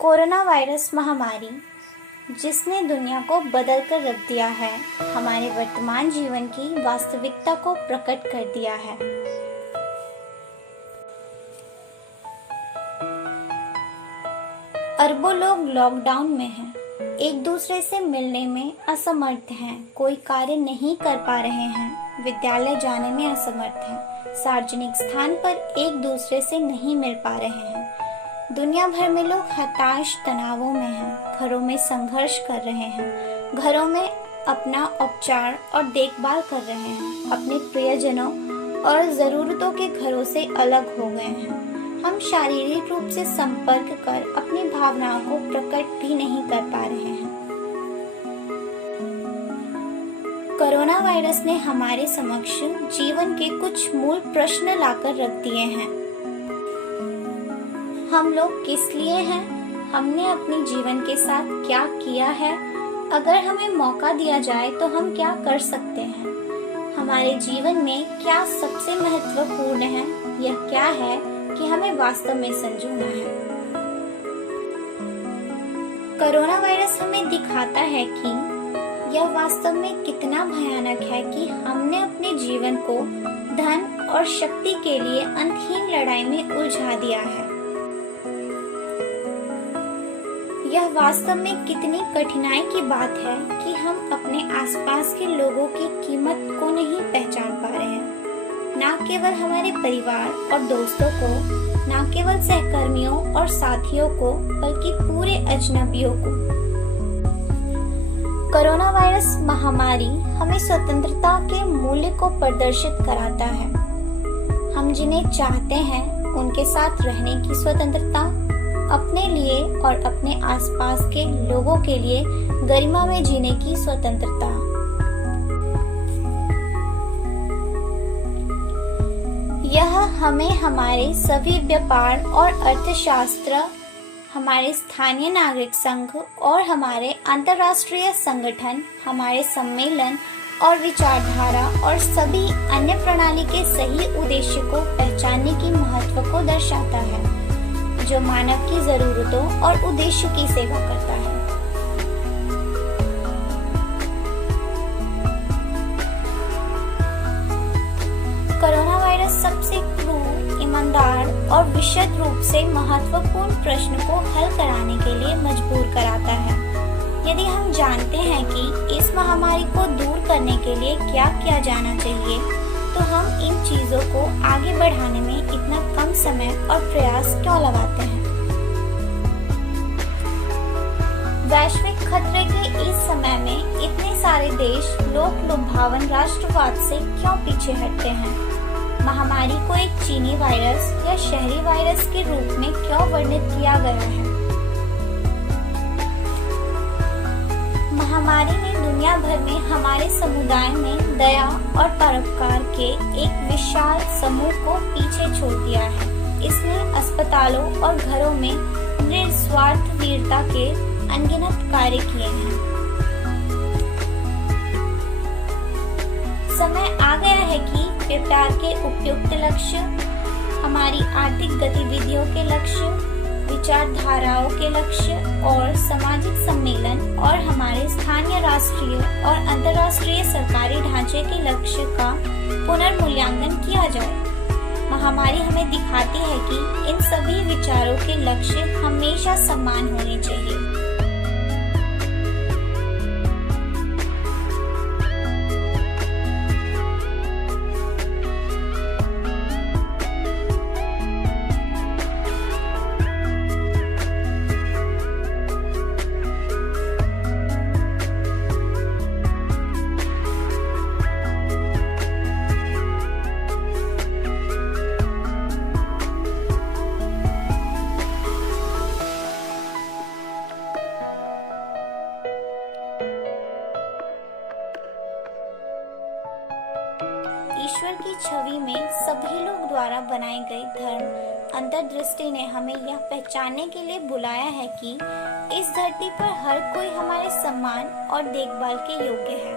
Corona virus महामारी जिसने दुनिया को बदल कर रख दिया है, हमारे वर्तमान जीवन की वास्तविकता को प्रकट कर दिया है। अरबों लोग लॉकडाउन में हैं, एक दूसरे से मिलने में असमर्थ हैं, कोई कार्य नहीं कर पा रहे हैं, विद्यालय जाने में असमर्थ हैं, सार्वजनिक स्थान पर एक दूसरे से नहीं मिल पा रहे हैं। दुनिया भर में लोग हताश तनावों में हैं, घरों में संघर्ष कर रहे हैं, घरों में अपना उपचार और देखभाल कर रहे हैं, अपने प्रियजनों और जरूरतों के घरों से अलग हो गए हैं। हम शारीरिक रूप से संपर्क कर अपनी भावनाओं को प्रकट भी नहीं कर पा रहे हैं। कोरोना वायरस ने हमारे समक्ष जीवन के कुछ मूल प्रश्न लाकर रख दिए हैं। हम लोग किस लिए हैं? हमने अपने जीवन के साथ क्या किया है? अगर हमें मौका दिया जाए तो हम क्या कर सकते हैं? हमारे जीवन में क्या सबसे महत्वपूर्ण है? यह क्या है कि हमें वास्तव में संजोना है? कोरोना वायरस हमें दिखाता है कि यह वास्तव में कितना भयानक है कि हमने अपने जीवन को धन और शक्ति के लिए अंतहीन लड़ाई में उलझा दिया है। यह वास्तव में कितनी कठिनाई की बात है कि हम अपने आसपास के लोगों की कीमत को नहीं पहचान पा रहे हैं। न केवल हमारे परिवार और दोस्तों को, न केवल सहकर्मियों और साथियों को, बल्कि पूरे अजनबियों को। कोरोना वायरस महामारी हमें स्वतंत्रता के मूल्य को प्रदर्शित कराता है। हम जिन्हें चाहते हैं उनके साथ रहने की स्वतंत्रता, अपने लिए और अपने आसपास के लोगों के लिए गरिमा में जीने की स्वतंत्रता। यह हमें हमारे सभी व्यापार और अर्थशास्त्र, हमारे स्थानीय नागरिक संघ और हमारे अंतर्राष्ट्रीय संगठन, हमारे सम्मेलन और विचारधारा और सभी अन्य प्रणाली के सही उद्देश्य को पहचानने की महत्व को दर्शाता है, जो मानव की जरूरतों और उद्देश्यों की सेवा करता है। कोरोना वायरस सबसे क्रूर, ईमानदार और विशद रूप से महत्वपूर्ण प्रश्न को हल कराने के लिए मजबूर कराता है। यदि हम जानते हैं कि इस महामारी को दूर करने के लिए क्या किया जाना चाहिए, तो हम इन चीजों को आगे बढ़ाने में इतना कम समय और प्रयास क्यों लगाते हैं? वैश्विक खतरे के इस समय में इतने सारे देश लोक लुभावन राष्ट्रवाद से क्यों पीछे हटते हैं? महामारी को एक चीनी वायरस या शहरी वायरस के रूप में क्यों वर्णित किया गया है? महामारी ने दुनिया भर में हमारे समुदाय में दया और परोपकार के एक विशाल समूह को पीछे छोड़ दिया है। इसने अस्पतालों और घरों में निस्वार्थ वीरता के अनगिनत कार्य किए हैं। समय आ गया है कि व्यापार के उपयुक्त लक्ष्य, हमारी आर्थिक गतिविधियों के लक्ष्य, विचारधाराओं के लक्ष्य और सामाजिक सम्मेलन और हमारे स्थानीय राष्ट्रीय और अंतर्राष्ट्रीय सरकारी ढांचे के लक्ष्य का पुनर्मूल्यांकन किया जाए। महामारी हमें दिखाती है कि इन सभी विचारों के लक्ष्य हमेशा समान होने चाहिए। ईश्वर की छवि में सभी लोग द्वारा बनाई गई धर्म अंतर्दृष्टि ने हमें यह पहचानने के लिए बुलाया है कि इस धरती पर हर कोई हमारे सम्मान और देखभाल के योग्य है।